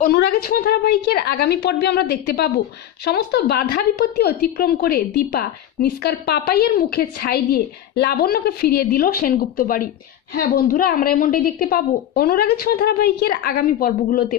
অনুরাগের ছোঁয়া ধারাবাহিকের আগামী পর্বে আমরা দেখতে পাবো সমস্ত বাধা বিপত্তি অতিক্রম করে দীপা নিষ্কার পাপাইয়ের মুখে ছাই দিয়ে লাবণ্যকে ফিরিয়ে দিল সেনগুপ্ত বাড়ি। হ্যাঁ বন্ধুরা, আমরা এমনটাই দেখতে পাবো অনুরাগের ছোঁয়া ধারাবাহিকের আগামী পর্বগুলোতে।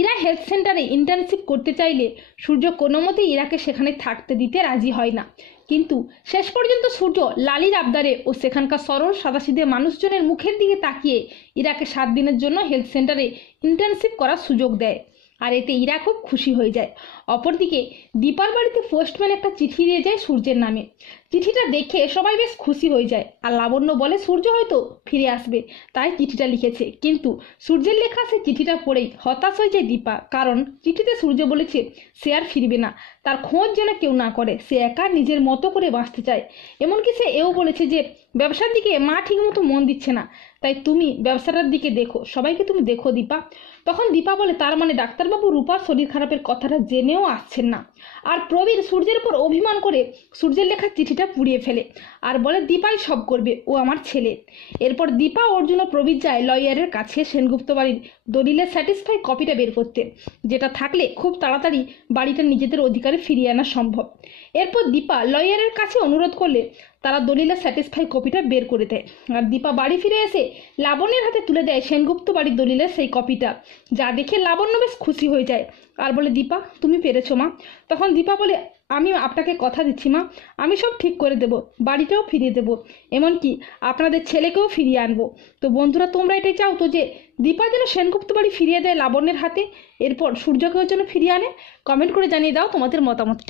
ইরা হেলথ সেন্টারে ইন্টার্নশিপ করতে চাইলে সূর্য কোনো মতেই ইরাকে সেখানে থাকতে দিতে রাজি হয় না, কিন্তু শেষ পর্যন্ত সূর্য লালির আবদারে ও সেখানকার সরল সাদাসিধে মানুষজনের মুখের দিকে তাকিয়ে ইরাকে 7 দিনের জন্য হেলথ সেন্টারে ইন্টার্নশিপ করার সুযোগ দেয়, আর এতে ইরা খুব খুশি হয়ে যায়। অপরদিকে দীপার বাড়িতে পোস্টম্যান একটা চিঠি দিয়ে যায় সূর্যের নামে। চিঠিটা দেখে সবাই বেশ খুশি হয়ে যায়, আর লাবণ্য বলে সূর্য হয়তো ফিরে আসবে তাই চিঠিটা লিখেছে। কিন্তু সূর্যের লেখা সে চিঠিটা পড়েই হতাশ হয়ে যায় দীপা, কারণ চিঠিতে সূর্য বলেছে সে আর ফিরবে না, তার খোঁজ যেন কেউ না করে, সে একা নিজের মতো করে বাঁচতে চায়। এমনকি সে এও বলেছে যে ব্যবসার দিকে মা ঠিকমতো মন দিচ্ছে না, তাই তুমি ব্যবসাটার দিকে দেখো, সবাইকে তুমি দেখো দীপা। তখন দীপা বলে তার মানে ডাক্তারবাবু রূপার শরীর খারাপের কথাটা জেনেও আসছেন না। আর প্রবীর সূর্যের উপর অভিমান করে সূর্যের লেখা চিঠিটা পুড়িয়ে ফেলে আর বলে দীপাই সব করবে, ও আমার ছেলে। এরপর দীপা অর্জুন ও প্রবীর যায় লয়ারের কাছে সেনগুপ্ত বাড়ির দলিলের স্যাটিসফাই কপিটা বের করতে, যেটা থাকলে খুব তাড়াতাড়ি বাড়িটা নিজেদের অধিকারে ফিরিয়ে আনা সম্ভব। এরপর দীপা লয়ারের কাছে অনুরোধ করলে তারা দলিলের স্যাটিসফাই কপিটা বের করে দেয়, আর দীপা বাড়ি ফিরে এসে লাবণ্যের হাতে তুলে দেয় সেনগুপ্ত বাড়ির দলিলের সেই কপিটা, যা দেখে লাবণ্য বেশ খুশি হয়ে যায় আর বলে দীপা তুমি পেরেছো মা। তখন দীপা বলে আমি আপনাকে কথা দিচ্ছি মা, আমি সব ঠিক করে দেব, বাড়িটাও ফিরিয়ে দেব, এমনকি আপনাদের ছেলেকেও ফিরিয়ে আনবো। তো বন্ধুরা, তোমরা এটাই চাও তো যে দীপা যেন সেনগুপ্ত বাড়ি ফিরিয়ে দেয় লাবণ্যের হাতে, এরপর সূর্যকেও যেন ফিরিয়ে আনে? কমেন্ট করে জানিয়ে দাও তোমাদের মতামতটি।